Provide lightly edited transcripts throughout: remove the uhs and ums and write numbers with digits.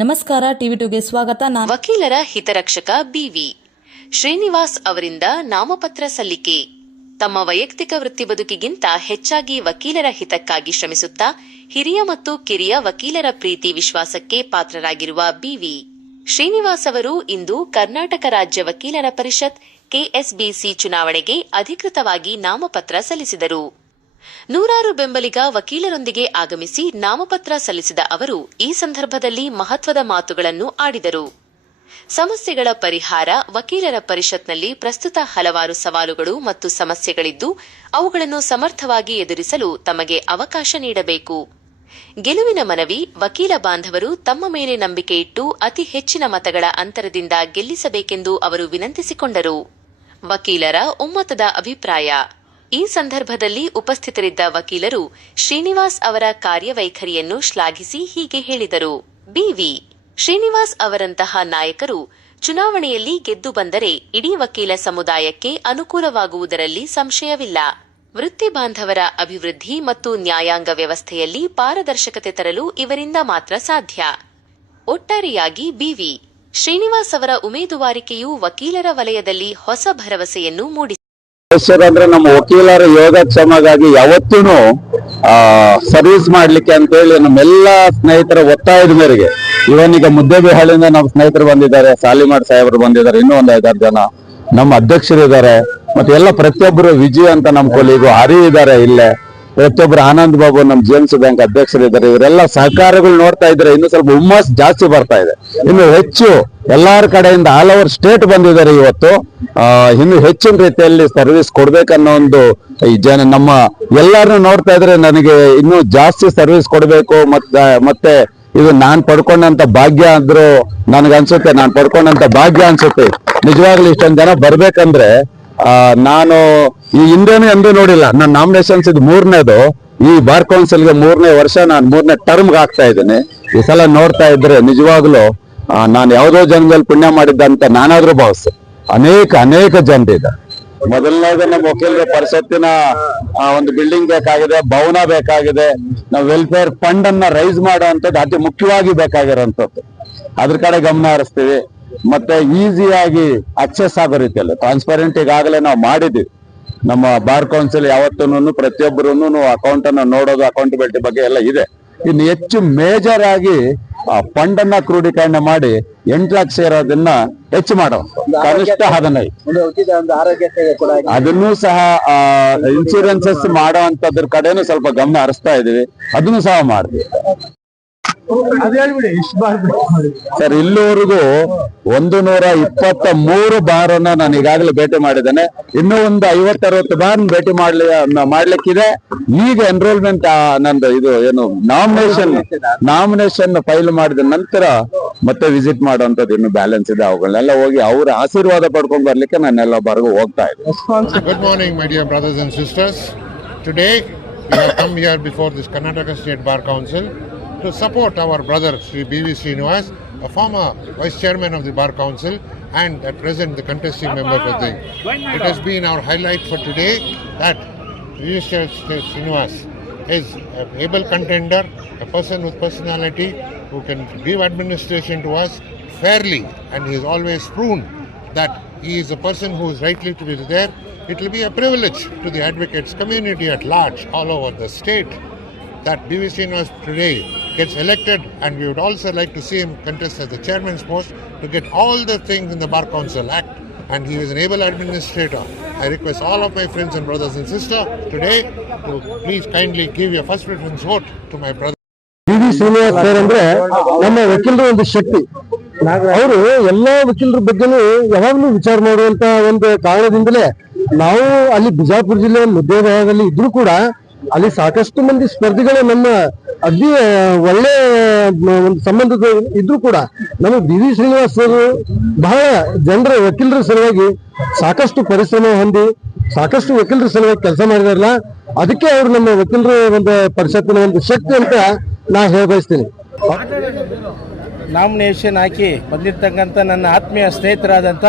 ನಮಸ್ಕಾರ, ಟಿವಿ2ಗೆ ಸ್ವಾಗತ. ವಕೀಲರ ಹಿತರಕ್ಷಕ ಬಿವಿ ಶ್ರೀನಿವಾಸ್ ಅವರಿಂದ ನಾಮಪತ್ರ ಸಲ್ಲಿಕೆ. ತಮ್ಮ ವೈಯಕ್ತಿಕ ವೃತ್ತಿ ಬದುಕಿಗಿಂತ ಹೆಚ್ಚಾಗಿ ವಕೀಲರ ಹಿತಕ್ಕಾಗಿ ಶ್ರಮಿಸುತ್ತಾ ಹಿರಿಯ ಮತ್ತು ಕಿರಿಯ ವಕೀಲರ ಪ್ರೀತಿ ವಿಶ್ವಾಸಕ್ಕೆ ಪಾತ್ರರಾಗಿರುವ ಬಿವಿ ಶ್ರೀನಿವಾಸ್ ಅವರು ಇಂದು ಕರ್ನಾಟಕ ರಾಜ್ಯ ವಕೀಲರ ಪರಿಷತ್ ಕೆಎಸ್ಬಿಸಿ ಚುನಾವಣೆಗೆ ಅಧಿಕೃತವಾಗಿ ನಾಮಪತ್ರ ಸಲ್ಲಿಸಿದರು. ನೂರಾರು ಬೆಂಬಲಿಗ ವಕೀಲರೊಂದಿಗೆ ಆಗಮಿಸಿ ನಾಮಪತ್ರ ಸಲ್ಲಿಸಿದ ಅವರು ಈ ಸಂದರ್ಭದಲ್ಲಿ ಮಹತ್ವದ ಮಾತುಗಳನ್ನು ಆಡಿದರು. ಸಮಸ್ಯೆಗಳ ಪರಿಹಾರ. ವಕೀಲರ ಪರಿಷತ್ನಲ್ಲಿ ಪ್ರಸ್ತುತ ಹಲವಾರು ಸವಾಲುಗಳು ಮತ್ತು ಸಮಸ್ಯೆಗಳಿದ್ದು ಅವುಗಳನ್ನು ಸಮರ್ಥವಾಗಿ ಎದುರಿಸಲು ತಮಗೆ ಅವಕಾಶ ನೀಡಬೇಕು. ಗೆಲುವಿನ ಮನವಿ. ವಕೀಲ ಬಾಂಧವರು ತಮ್ಮ ಮೇಲೆ ನಂಬಿಕೆ ಇಟ್ಟು ಅತಿ ಹೆಚ್ಚಿನ ಮತಗಳ ಅಂತರದಿಂದ ಗೆಲ್ಲಿಸಬೇಕೆಂದು ಅವರು ವಿನಂತಿಸಿಕೊಂಡರು. ವಕೀಲರ ಒಮ್ಮತದ ಅಭಿಪ್ರಾಯ. ಈ ಸಂದರ್ಭದಲ್ಲಿ ಉಪಸ್ಥಿತರಿದ್ದ ವಕೀಲರು ಶ್ರೀನಿವಾಸ್ ಅವರ ಕಾರ್ಯವೈಖರಿಯನ್ನು ಶ್ಲಾಘಿಸಿ ಹೀಗೆ ಹೇಳಿದರು. ಬಿವಿ ಶ್ರೀನಿವಾಸ್ ಅವರಂತಹ ನಾಯಕರು ಚುನಾವಣೆಯಲ್ಲಿ ಗೆದ್ದು ಬಂದರೆ ಇಡೀ ವಕೀಲ ಸಮುದಾಯಕ್ಕೆ ಅನುಕೂಲವಾಗುವುದರಲ್ಲಿ ಸಂಶಯವಿಲ್ಲ. ವೃತ್ತಿ ಬಾಂಧವರ ಅಭಿವೃದ್ಧಿ ಮತ್ತು ನ್ಯಾಯಾಂಗ ವ್ಯವಸ್ಥೆಯಲ್ಲಿ ಪಾರದರ್ಶಕತೆ ತರಲು ಇವರಿಂದ ಮಾತ್ರ ಸಾಧ್ಯ. ಒಟ್ಟಾರೆಯಾಗಿ ಬಿವಿ ಶ್ರೀನಿವಾಸ್ ಅವರ ಉಮೇದುವಾರಿಕೆಯು ವಕೀಲರ ವಲಯದಲ್ಲಿ ಹೊಸ ಭರವಸೆಯನ್ನು ಮೂಡಿಸಿದೆ. ಅಂದ್ರೆ ನಮ್ಮ ವಕೀಲರ ಯೋಗಕ್ಷೇಮಗಾಗಿ ಯಾವತ್ತೂ ಸರ್ವಿಸ್ ಮಾಡ್ಲಿಕ್ಕೆ ಅಂತೇಳಿ ನಮ್ಮೆಲ್ಲ ಸ್ನೇಹಿತರ ಒತ್ತಾಯದ ಮೇರೆಗೆ ಇವನೀಗ ಮುದ್ದೇಬಿಹಾಳಿಂದ ನಮ್ಮ ಸ್ನೇಹಿತರು ಬಂದಿದ್ದಾರೆ, ಸಾಲಿಮಾಡ್ ಸಾಹೇಬರು ಬಂದಿದ್ದಾರೆ, ಇನ್ನೂ ಒಂದು 5-6 ಜನ ನಮ್ಮ ಅಧ್ಯಕ್ಷರು ಇದ್ದಾರೆ. ಮತ್ತೆ ಎಲ್ಲ ಪ್ರತಿಯೊಬ್ಬರು ವಿಜಯ್ ಅಂತ ನಮ್ಮ ಕೊಲಿಗೂ ಹರಿ ಇದ್ದಾರೆ, ಇಲ್ಲೇ ಪ್ರತಿಯೊಬ್ಬರು ಆನಂದ್ ಬಾಬು ನಮ್ಮ ಜೇಮ್ಸ್ ಬ್ಯಾಂಕ್ ಅಧ್ಯಕ್ಷರು ಇದ್ದಾರೆ. ಇವರೆಲ್ಲ ಸಹಕಾರಗಳು ನೋಡ್ತಾ ಇದ್ರೆ ಇನ್ನು ಸ್ವಲ್ಪ ಹುಮ್ಮಸ್ ಜಾಸ್ತಿ ಬರ್ತಾ ಇದೆ. ಇನ್ನು ಹೆಚ್ಚು ಎಲ್ಲಾರ ಕಡೆಯಿಂದ ಆಲ್ ಓವರ್ ಸ್ಟೇಟ್ ಬಂದಿದ್ದಾರೆ. ಇವತ್ತು ಇನ್ನು ಹೆಚ್ಚಿನ ರೀತಿಯಲ್ಲಿ ಸರ್ವಿಸ್ ಕೊಡ್ಬೇಕನ್ನೋ ಒಂದು ನಮ್ಮ ಎಲ್ಲಾರನ್ನು ನೋಡ್ತಾ ಇದ್ರೆ ನನಗೆ ಇನ್ನೂ ಜಾಸ್ತಿ ಸರ್ವಿಸ್ ಕೊಡ್ಬೇಕು. ಮತ್ತೆ ಇದು ನಾನ್ ಪಡ್ಕೊಂಡಂತ ಭಾಗ್ಯ ಅಂದ್ರು ನನ್ಗನ್ಸುತ್ತೆ, ನಾನ್ ಪಡ್ಕೊಂಡಂತ ಭಾಗ್ಯ ಅನ್ಸುತ್ತೆ. ನಿಜವಾಗ್ಲೂ ಇಷ್ಟೊಂದು ಜನ ಬರ್ಬೇಕಂದ್ರೆ ನಾನು ಈ ಹಿಂದೆನೂ ಎಂದೂ ನೋಡಿಲ್ಲ. ನನ್ನ ನಾಮಿನೇಷನ್ಸ್ ಇದು 3ನೇದು. ಈ ಬಾರ್ ಕೌನ್ಸಿಲ್ಗೆ 3ನೇ ವರ್ಷ, ನಾನು 3ನೇ ಟರ್ಮ್ಗೆ ಆಗ್ತಾ ಇದ್ದೇನೆ. ಈ ಸಲ ನೋಡ್ತಾ ಇದ್ರೆ ನಿಜವಾಗ್ಲೂ ನಾನು ಯಾವುದೋ ಜನ್ಮದಲ್ಲಿ ಪುಣ್ಯ ಮಾಡಿದ್ದಂತ ನಾನಾದ್ರೂ ಭಾವಿಸ್ ಅನೇಕ ಜನರಿದೆ. ಮೊದಲನೇದು ನಮ್ಮ ವಕೀಲರ ಪರಿಷತ್ತಿನ ಒಂದು ಬಿಲ್ಡಿಂಗ್ ಬೇಕಾಗಿದೆ, ಭವನ ಬೇಕಾಗಿದೆ. ನಾವು ವೆಲ್ಫೇರ್ ಫಂಡ್ ಅನ್ನ ರೈಸ್ ಮಾಡುವಂಥದ್ದು ಅತಿ ಮುಖ್ಯವಾಗಿ ಬೇಕಾಗಿರೋಂಥದ್ದು. ಅದ್ರ ಕಡೆ ಗಮನ ಹರಿಸ್ತೀವಿ. ಮತ್ತೆ ಈಸಿಯಾಗಿ ಅಕ್ಸೆಸ್ ಆಗೋ ರೀತಿಯಲ್ಲಿ ಟ್ರಾನ್ಸ್ಪರೆಂಟ್ ಈಗಾಗಲೇ ನಾವು ಮಾಡಿದ್ವಿ. ನಮ್ಮ ಬಾರ್ ಕೌನ್ಸಿಲ್ ಯಾವತ್ತೂ ಪ್ರತಿಯೊಬ್ಬರೂ ಅಕೌಂಟ್ ಅನ್ನ ನೋಡೋದು, ಅಕೌಂಟಬಿಲಿಟಿ ಬಗ್ಗೆ ಎಲ್ಲ ಇದೆ. ಇನ್ನು ಹೆಚ್ಚು ಮೇಜರ್ ಆಗಿ ಫಂಡ್ ಅನ್ನ ಕ್ರೋಢೀಕರಣ ಮಾಡಿ 8 ಲಕ್ಷ ಇರೋದನ್ನ ಹೆಚ್ಚು ಮಾಡೋ, ಕನಿಷ್ಠ 15 ಅದನ್ನು ಸಹ ಇನ್ಶೂರೆನ್ಸಸ್ ಮಾಡೋ ಅಂತದ್ರ ಕಡೆನೂ ಸ್ವಲ್ಪ ಗಮನ ಹರಿಸ್ತಾ ಇದೀವಿ. ಅದನ್ನು ಸಹ ಮಾಡ್ತೀವಿ ಸರ್. ಇಲ್ಲಿವರೆಗೂ 123 ಬಾರನ್ನ ನಾನು ಈಗಾಗಲೇ ಭೇಟಿ ಮಾಡಿದ್ದೇನೆ. ಇನ್ನೂ ಒಂದು 50-60 ಬಾರ್ ಭೇಟಿ ಮಾಡ್ಲಿಕ್ಕಿದೆ. ಈಗ ಎನ್ರೋಲ್ಮೆಂಟ್ ನಂದು ಇದು ಏನು ನಾಮಿನೇಷನ್ ಫೈಲ್ ಮಾಡಿದ ನಂತರ ಮತ್ತೆ ವಿಸಿಟ್ ಮಾಡುವಂತದ್ದು ಇನ್ನು ಬ್ಯಾಲೆನ್ಸ್ ಇದೆ. ಅವುಗಳನ್ನೆಲ್ಲ ಹೋಗಿ ಅವರ ಆಶೀರ್ವಾದ ಪಡ್ಕೊಂಡು ಬರ್ಲಿಕ್ಕೆ ನಾನೆಲ್ಲ ಬಾರ್ಗೂ ಹೋಗ್ತಾ ಇದ್ದೀನಿ. Good morning my dear brothers and sisters. Today we have come here before this Karnataka State Bar Council to support our brother Sri B.V. Srinivas, a former Vice Chairman of the Bar Council and at present the contesting member for the. It has been our highlight for today that Sri Srinivas is an able contender, a person with personality who can give administration to us fairly, and he has always proven that he is a person who is rightly to be there. It will be a privilege to the advocates community at large all over the state that B.V. Srinivas today gets elected, and we would also like to see him contest as the chairman's post to get all the things in the Bar Council Act, and he is an able administrator. I request all of my friends and brothers and sisters today to please kindly give your first preference vote to my brother. B.V. Srinivas sir ಅಂದ್ರೆ ನಮ್ಮ ವಕೀಲರ ಒಂದು ಶಕ್ತಿ. ಅವರು ಎಲ್ಲಾ ವಕೀಲರ ಬಗ್ಗೆನೂ ಯಾವಾಗಲೂ ವಿಚಾರ ಮಾಡುವಂತ ಒಂದು ಕಾರಣದಿಂದಲೇ ನಾವು ಅಲ್ಲಿ ಬಿಜಾಪುರ ಜಿಲ್ಲೆ ಮುದ್ದೇಬಿಹಾಳದಲ್ಲಿ ಇದ್ರೂ ಕೂಡ ಅಲ್ಲಿ ಸಾಕಷ್ಟು ಮಂದಿ ಸ್ಪರ್ಧಿಗಳು ನಮ್ಮ ಅತಿ ಒಳ್ಳೆ ಒಂದು ಸಂಬಂಧದ ಇದ್ರೂ ಕೂಡ ನಮ್ಮ B.V. ಶ್ರೀನಿವಾಸ್ ಅವರು ಬಹಳ ಜನರ ವಕೀಲರ ಸಲುವಾಗಿ ಸಾಕಷ್ಟು ಪರಿಶ್ರಮ ಹೊಂದಿ ಸಾಕಷ್ಟು ವಕೀಲರ ಸಲುವಾಗಿ ಕೆಲಸ ಮಾಡಿದಾರಲ್ಲ, ಅದಕ್ಕೆ ಅವರು ನಮ್ಮ ವಕೀಲರ ಒಂದು ಪರಿಷತ್ತಿನ ಒಂದು ಶಕ್ತಿ ಅಂತ ನಾ ಹೇಳಬಯಸ್ತೀನಿ. ನಾಮಿನೇಷನ್ ಹಾಕಿ ಬಂದಿರ್ತಕ್ಕಂಥ ನನ್ನ ಆತ್ಮೀಯ ಸ್ನೇಹಿತರಾದಂಥ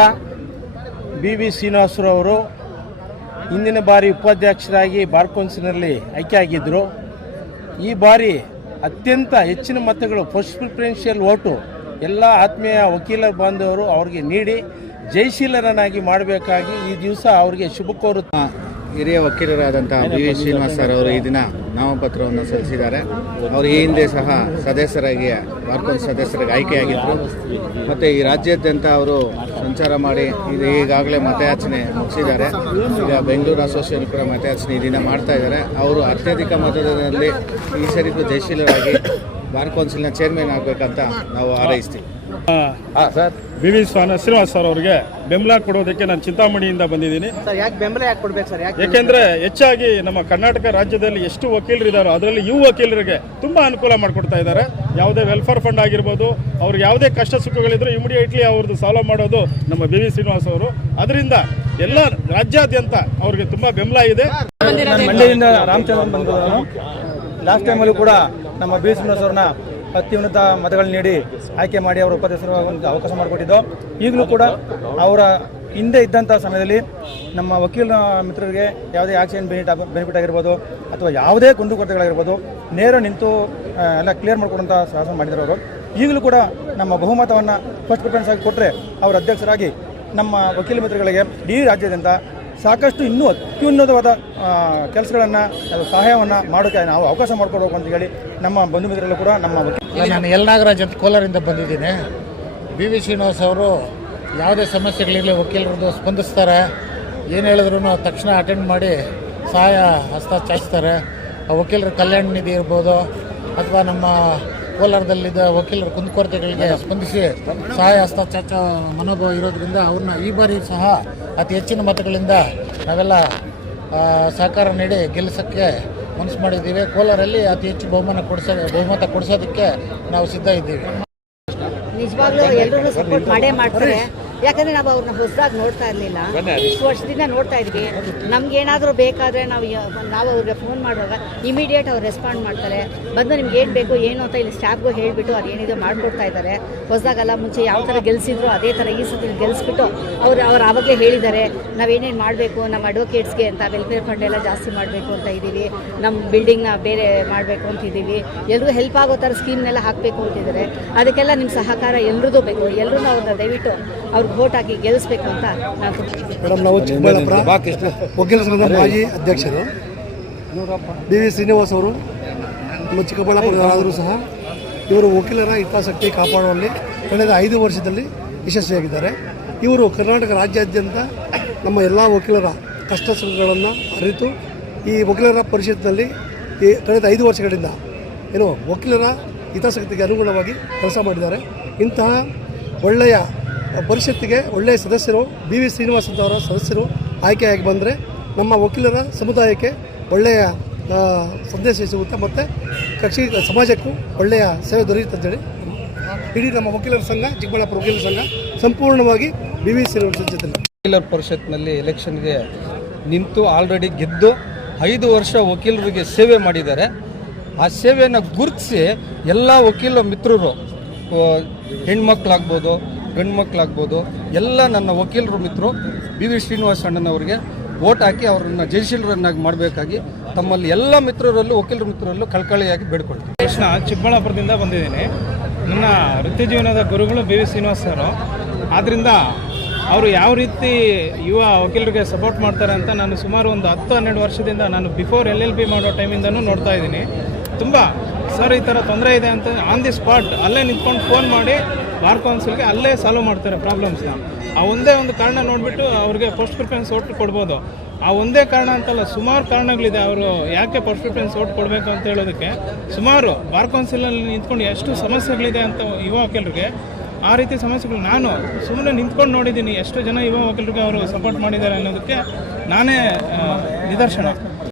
B.V. ಶ್ರೀನಿವಾಸರವರು ಹಿಂದಿನ ಬಾರಿ ಉಪಾಧ್ಯಕ್ಷರಾಗಿ ಬಾರ್ ಕೌನ್ಸಿಲ್ನಲ್ಲಿ ಆಯ್ಕೆಯಾಗಿದ್ದರು. ಈ ಬಾರಿ ಅತ್ಯಂತ ಹೆಚ್ಚಿನ ಮತಗಳು ಫಸ್ಟ್ ಪ್ರಿಫರೆನ್ಷಿಯಲ್ ವೋಟು ಎಲ್ಲ ಆತ್ಮೀಯ ವಕೀಲರ ಬಾಂಧವರು ಅವ್ರಿಗೆ ನೀಡಿ ಜಯಶೀಲರನ್ನಾಗಿ ಮಾಡಬೇಕಾಗಿ ಈ ದಿವಸ ಅವರಿಗೆ ಶುಭ ಕೋರುತ್ತಾ ಹಿರಿಯ ವಕೀಲರಾದಂಥ ಬಿ ವಿ ಶ್ರೀನಿವಾಸ್ ಸರ್ ಅವರು ಈ ದಿನ ನಾಮಪತ್ರವನ್ನು ಸಲ್ಲಿಸಿದ್ದಾರೆ. ಅವರು ಈ ಹಿಂದೆ ಸಹ ಸದಸ್ಯರಾಗಿ ಬಾರ್ ಕೌನ್ಸಿಲ್ ಸದಸ್ಯರಾಗಿ ಆಯ್ಕೆಯಾಗಿದ್ದರು ಮತ್ತು ಈ ರಾಜ್ಯಾದ್ಯಂತ ಅವರು ಸಂಚಾರ ಮಾಡಿ ಈಗಾಗಲೇ ಮತಯಾಚನೆ ಮುಗಿಸಿದ್ದಾರೆ. ಈಗ ಬೆಂಗಳೂರು ಅಸೋಸಿಯೇಷನ್ ಕೂಡ ಮತಯಾಚನೆ ಈ ದಿನ ಮಾಡ್ತಾ ಇದ್ದಾರೆ. ಅವರು ಅತ್ಯಧಿಕ ಮತದಲ್ಲಿ ಈ ಸರಿಗೂ ಜಯಶೀಲರಾಗಿ ಬಾರ್ ಕೌನ್ಸಿಲ್ನ ಚೇರ್ಮನ್ ಆಗಬೇಕಂತ ನಾವು ಹಾರೈಸ್ತೀವಿ. ಬಿ ವಿ ಶ್ರೀನಿವಾಸ್ ಸರ್ ಅವರಿಗೆ ಬೆಂಬಲ ಕೊಡೋದಕ್ಕೆ ನಾನು ಚಿಂತಾಮಣಿಯಿಂದ ಬಂದಿದ್ದೀನಿ. ಯಾಕೆ ಬೆಂಬಲ ಯಾಕೆ ಕೊಡ್ಬೇಕು ಸರ್? ಯಾಕೆಂದ್ರೆ ಹೆಚ್ಚಾಗಿ ನಮ್ಮ ಕರ್ನಾಟಕ ರಾಜ್ಯದಲ್ಲಿ ಎಷ್ಟು ವಕೀಲರು ಇದ್ದಾರೋ ಅದರಲ್ಲಿ ಯುವ ವಕೀಲರಿಗೆ ತುಂಬಾ ಅನುಕೂಲ ಮಾಡಿಕೊಡ್ತಾ ಇದ್ದಾರೆ. ಯಾವುದೇ ವೆಲ್ಫೇರ್ ಫಂಡ್ ಆಗಿರ್ಬೋದು, ಅವ್ರಿಗೆ ಯಾವುದೇ ಕಷ್ಟ ಸುಖಗಳಿದ್ರು ಇಮಿಡಿಯೇಟ್ಲಿ ಅವ್ರದ್ದು ಸಾಲ್ವ್ ಮಾಡೋದು ನಮ್ಮ ಬಿ ವಿ ಶ್ರೀನಿವಾಸ್ ಅವರು. ಅದರಿಂದ ಎಲ್ಲ ರಾಜ್ಯಾದ್ಯಂತ ಅವ್ರಿಗೆ ತುಂಬಾ ಬೆಂಬಲ ಇದೆ. ಮಂಡ್ಯದಿಂದ ರಾಮಚಂದ್ರನ್ ಬಂದಿರೋನು. ಲಾಸ್ಟ್ ಟೈಮಲ್ಲೂ ಕೂಡ ನಮ್ಮ ಬಿ ಶ್ರೀನಿವಾಸ್ ಅವ್ರನ್ನ ಅತ್ಯುನ್ನತ ಮತಗಳು ನೀಡಿ ಆಯ್ಕೆ ಮಾಡಿ ಅವರ ಉಪಾಧ್ಯಕ್ಷರು ಒಂದು ಅವಕಾಶ ಮಾಡಿಕೊಟ್ಟಿದ್ದು. ಈಗಲೂ ಕೂಡ ಅವರ ಹಿಂದೆ ಇದ್ದಂಥ ಸಮಯದಲ್ಲಿ ನಮ್ಮ ವಕೀಲ ಮಿತ್ರರಿಗೆ ಯಾವುದೇ ಆಕ್ಸಿಡೆಂಟ್ ಬೆನಿಫಿಟ್ ಆಗಿರ್ಬೋದು ಅಥವಾ ಯಾವುದೇ ಕುಂದುಕೊರತೆಗಳಾಗಿರ್ಬೋದು ನೇರ ನಿಂತು ಎಲ್ಲ ಕ್ಲಿಯರ್ ಮಾಡ್ಕೊಡೋಂಥ ಸಾಹಸ ಮಾಡಿದ್ರು ಅವರು. ಈಗಲೂ ಕೂಡ ನಮ್ಮ ಬಹುಮತವನ್ನು ಫಸ್ಟ್ ಪ್ರಿಫರೆನ್ಸ್ ಆಗಿ ಕೊಟ್ಟರೆ ಅವರ ಅಧ್ಯಕ್ಷರಾಗಿ ನಮ್ಮ ವಕೀಲ ಮಿತ್ರಗಳಿಗೆ ಇಡೀ ರಾಜ್ಯಾದ್ಯಂತ ಸಾಕಷ್ಟು ಇನ್ನೂ ಅತ್ಯುನ್ನತವಾದ ಕೆಲಸಗಳನ್ನು ಸಹಾಯವನ್ನು ಮಾಡೋಕ್ಕೆ ನಾವು ಅವಕಾಶ ಮಾಡಿಕೊಡ್ಬೇಕು ಅಂತ ಹೇಳಿ ನಮ್ಮ ಬಂಧು ಮಿತ್ರರಲ್ಲೂ ಕೂಡ ನಮ್ಮ ನಾನು ಎಲ್ ನಾಗರಾಜ್ ಅಂತ ಕೋಲಾರಿಂದ ಬಂದಿದ್ದೀನಿ. ಬಿ ವಿ ಶ್ರೀನಿವಾಸ್ ಅವರು ಯಾವುದೇ ಸಮಸ್ಯೆಗಳಿರಲಿ ವಕೀಲರದ್ದು ಸ್ಪಂದಿಸ್ತಾರೆ. ಏನು ಹೇಳಿದ್ರು ತಕ್ಷಣ ಅಟೆಂಡ್ ಮಾಡಿ ಸಹಾಯ ಹಸ್ತ ಚಾಚ್ತಾರೆ. ವಕೀಲರ ಕಲ್ಯಾಣ ನಿಧಿ ಇರ್ಬೋದು ಅಥವಾ ನಮ್ಮ ಕೋಲಾರದಲ್ಲಿದ್ದ ವಕೀಲರ ಕುಂದುಕೊರತೆಗಳಿಗೆ ಸ್ಪಂದಿಸಿ ಸಹಾಯ ಹಸ್ತ ಚಾಚೋ ಮನೋಭಾವ ಇರೋದ್ರಿಂದ ಅವ್ರನ್ನ ಈ ಬಾರಿ ಸಹ ಅತಿ ಹೆಚ್ಚಿನ ಮತಗಳಿಂದ ನಾವೆಲ್ಲ ಸಹಕಾರ ನೀಡಿ ಗೆಲ್ಲಿಸೋಕ್ಕೆ ಮನಸ್ಸು ಮಾಡಿದ್ದೀವಿ. ಕೋಲಾರಲ್ಲಿ ಅತಿ ಹೆಚ್ಚು ಬಹುಮತ ಕೊಡಿಸೋದಕ್ಕೆ ನಾವು ಸಿದ್ಧ ಇದ್ದೀವಿ. ನಿಜವಾಗ್ಲೂ ಎಲ್ಲರೂ ಸಪೋರ್ಟ್ ಮಾಡೇ ಮಾಡ್ತಾರೆ. ಯಾಕಂದರೆ ನಾವು ಅವ್ರನ್ನ ಹೊಸದಾಗಿ ನೋಡ್ತಾ ಇರಲಿಲ್ಲ, ಇಷ್ಟು ವರ್ಷದಿಂದ ನೋಡ್ತಾ ಇದ್ವಿ. ನಮ್ಗೆ ಏನಾದರೂ ಬೇಕಾದರೆ ನಾವು ಅವ್ರಿಗೆ ಫೋನ್ ಮಾಡುವಾಗ ಇಮಿಡಿಯೇಟ್ ಅವ್ರು ರೆಸ್ಪಾಂಡ್ ಮಾಡ್ತಾರೆ. ಬಂದು ನಿಮ್ಗೆ ಏನು ಬೇಕು ಏನು ಅಂತ ಇಲ್ಲಿ ಸ್ಟಾಫ್ಗೂ ಹೇಳಿಬಿಟ್ಟು ಅದೇನಿದೆ ಮಾಡಿಕೊಡ್ತಾ ಇದ್ದಾರೆ. ಹೊಸದಾಗಲ್ಲ, ಮುಂಚೆ ಯಾವ ಥರ ಗೆಲ್ಲಿಸಿದ್ರು ಅದೇ ಥರ ಈ ಸತಿ ಗೆಲ್ಲಿಸ್ಬಿಟ್ಟು ಅವ್ರು ಆವಾಗಲೇ ಹೇಳಿದ್ದಾರೆ ನಾವೇನೇನು ಮಾಡಬೇಕು, ನಮ್ಮ ಅಡ್ವೊಕೇಟ್ಸ್ಗೆ ಅಂತ ವೆಲ್ಫೇರ್ ಫಂಡ್ ಎಲ್ಲ ಜಾಸ್ತಿ ಮಾಡಬೇಕು ಅಂತ ಇದ್ದೀವಿ, ನಮ್ಮ ಬಿಲ್ಡಿಂಗ್ನ ಬೇರೆ ಮಾಡಬೇಕು ಅಂತಿದ್ದೀವಿ, ಎಲ್ರಿಗೂ ಹೆಲ್ಪ್ ಆಗೋ ಥರ ಸ್ಕೀಮ್ನೆಲ್ಲ ಹಾಕಬೇಕು ಅಂತಿದ್ದಾರೆ. ಅದಕ್ಕೆಲ್ಲ ನಿಮ್ಮ ಸಹಕಾರ ಎಲ್ರದ್ದು ಬೇಕು. ಎಲ್ಲರೂ ಅವ್ರನ್ನ ದಯವಿಟ್ಟು ಅವ್ರಿಗೆ ವೋಟ್ ಹಾಕಿ ಗೆಲ್ಲಿಸ್ಬೇಕು ಅಂತ ನಾನು. ಮೇಡಮ್, ನಾವು ಚಿಕ್ಕಬಳ್ಳಾಪುರ ವಕೀಲ ಸಂಘದ ಮಾಜಿ ಅಧ್ಯಕ್ಷರು ಬಿ ವಿ ಶ್ರೀನಿವಾಸ್ ಅವರು ನಮ್ಮ ಚಿಕ್ಕಬಳ್ಳಾಪುರದವರಾದರೂ ಸಹ ಇವರು ವಕೀಲರ ಹಿತಾಸಕ್ತಿ ಕಾಪಾಡುವಲ್ಲಿ ಕಳೆದ 5 ವರ್ಷದಲ್ಲಿ ಯಶಸ್ವಿಯಾಗಿದ್ದಾರೆ. ಇವರು ಕರ್ನಾಟಕ ರಾಜ್ಯಾದ್ಯಂತ ನಮ್ಮ ಎಲ್ಲ ವಕೀಲರ ಕಷ್ಟ ಸುಖಗಳನ್ನು ಅರಿತು ಈ ವಕೀಲರ ಪರಿಷತ್ನಲ್ಲಿ ಕಳೆದ 5 ವರ್ಷಗಳಿಂದ ವಕೀಲರ ಹಿತಾಸಕ್ತಿಗೆ ಅನುಗುಣವಾಗಿ ಕೆಲಸ ಮಾಡಿದ್ದಾರೆ. ಇಂತಹ ಒಳ್ಳೆಯ ಪರಿಷತ್ತಿಗೆ ಒಳ್ಳೆಯ ಸದಸ್ಯರು ಬಿ ವಿ ಶ್ರೀನಿವಾಸ್ ಅವರ ಸದಸ್ಯರು ಆಯ್ಕೆಯಾಗಿ ಬಂದರೆ ನಮ್ಮ ವಕೀಲರ ಸಮುದಾಯಕ್ಕೆ ಒಳ್ಳೆಯ ಸಂದೇಶ ಸಿಗುತ್ತೆ ಮತ್ತು ಕಕ್ಷಿ ಸಮಾಜಕ್ಕೂ ಒಳ್ಳೆಯ ಸೇವೆ ದೊರೆಯುತ್ತೆ ಅಂತೇಳಿ ಇಡೀ ನಮ್ಮ ವಕೀಲರ ಸಂಘ, ಚಿಕ್ಕಬಳ್ಳಾಪುರ ವಕೀಲರ ಸಂಘ ಸಂಪೂರ್ಣವಾಗಿ ಬಿ ವಿ ಶ್ರೀನಿವಾಸ್ ಜೊತೆ ವಕೀಲರ ಪರಿಷತ್ನಲ್ಲಿ ಎಲೆಕ್ಷನ್ಗೆ ನಿಂತು ಆಲ್ರೆಡಿ ಗೆದ್ದು 5 ವರ್ಷ ವಕೀಲರಿಗೆ ಸೇವೆ ಮಾಡಿದ್ದಾರೆ. ಆ ಸೇವೆಯನ್ನು ಗುರುತಿಸಿ ಎಲ್ಲ ವಕೀಲ ಮಿತ್ರರು, ಹೆಣ್ಮಕ್ಳಾಗ್ಬೋದು ಗಂಡು ಮಕ್ಕಳಾಗ್ಬೋದು, ಎಲ್ಲ ನನ್ನ ವಕೀಲರು ಮಿತ್ರರು ಬಿ ವಿ ಶ್ರೀನಿವಾಸ್ ಅಣ್ಣನವರಿಗೆ ವೋಟ್ ಹಾಕಿ ಅವರನ್ನು ಜಯಶೀಲರನ್ನಾಗಿ ಮಾಡಬೇಕಾಗಿ ತಮ್ಮಲ್ಲಿ ಎಲ್ಲ ಮಿತ್ರರಲ್ಲೂ ವಕೀಲರ ಮಿತ್ರರಲ್ಲೂ ಕಳಕಳಿಯಾಗಿ ಬೇಡ್ಕೊಳ್ತೀನಿ. ಕೃಷ್ಣ, ಚಿಕ್ಕಬಳ್ಳಾಪುರದಿಂದ ಬಂದಿದ್ದೀನಿ. ನನ್ನ ವೃತ್ತಿ ಜೀವನದ ಗುರುಗಳು ಬಿ ವಿ ಶ್ರೀನಿವಾಸ್ ಸರು. ಆದ್ದರಿಂದ ಅವರು ಯಾವ ರೀತಿ ಯುವ ವಕೀಲರಿಗೆ ಸಪೋರ್ಟ್ ಮಾಡ್ತಾರೆ ಅಂತ ನಾನು ಸುಮಾರು ಒಂದು 10-12 ವರ್ಷದಿಂದ ನಾನು ಬಿಫೋರ್ LLB ಮಾಡೋ ಟೈಮಿಂದನೂ ನೋಡ್ತಾ ಇದ್ದೀನಿ. ತುಂಬ ಸರ್ ಈ ಥರ ತೊಂದರೆ ಇದೆ ಅಂತ ಆನ್ ದಿ ಸ್ಪಾಟ್ ಅಲ್ಲೇ ನಿಂತ್ಕೊಂಡು ಫೋನ್ ಮಾಡಿ ಬಾರ್ ಕೌನ್ಸಿಲ್ಗೆ ಅಲ್ಲೇ ಸಾಲ್ವ್ ಮಾಡ್ತಾರೆ ಪ್ರಾಬ್ಲಮ್ಸ್ನ. ಆ ಒಂದೇ ಒಂದು ಕಾರಣ ನೋಡಿಬಿಟ್ಟು ಅವ್ರಿಗೆ ಫಸ್ಟ್ ಪ್ರಿಫರೆನ್ಸ್ ಓಟ್ ಕೊಡ್ಬೋದು. ಆ ಒಂದೇ ಕಾರಣ ಅಂತಲ್ಲ, ಸುಮಾರು ಕಾರಣಗಳಿದೆ ಅವರು ಯಾಕೆ ಫಸ್ಟ್ ಪ್ರಿಫರೆನ್ಸ್ ಓಟ್ ಕೊಡಬೇಕು ಅಂತ ಹೇಳೋದಕ್ಕೆ. ಸುಮಾರು ಬಾರ್ ಕೌನ್ಸಿಲಲ್ಲಿ ನಿಂತ್ಕೊಂಡು ಎಷ್ಟು ಸಮಸ್ಯೆಗಳಿದೆ ಅಂತ ಯುವ ವಕೀಲರಿಗೆ, ಆ ರೀತಿ ಸಮಸ್ಯೆಗಳು ನಾನು ಸುಮ್ಮನೆ ನಿಂತ್ಕೊಂಡು ನೋಡಿದ್ದೀನಿ. ಎಷ್ಟು ಜನ ಯುವ ವಕೀಲರಿಗೆ ಅವರು ಸಪೋರ್ಟ್ ಮಾಡಿದ್ದಾರೆ ಅನ್ನೋದಕ್ಕೆ ನಾನೇ ನಿದರ್ಶನ.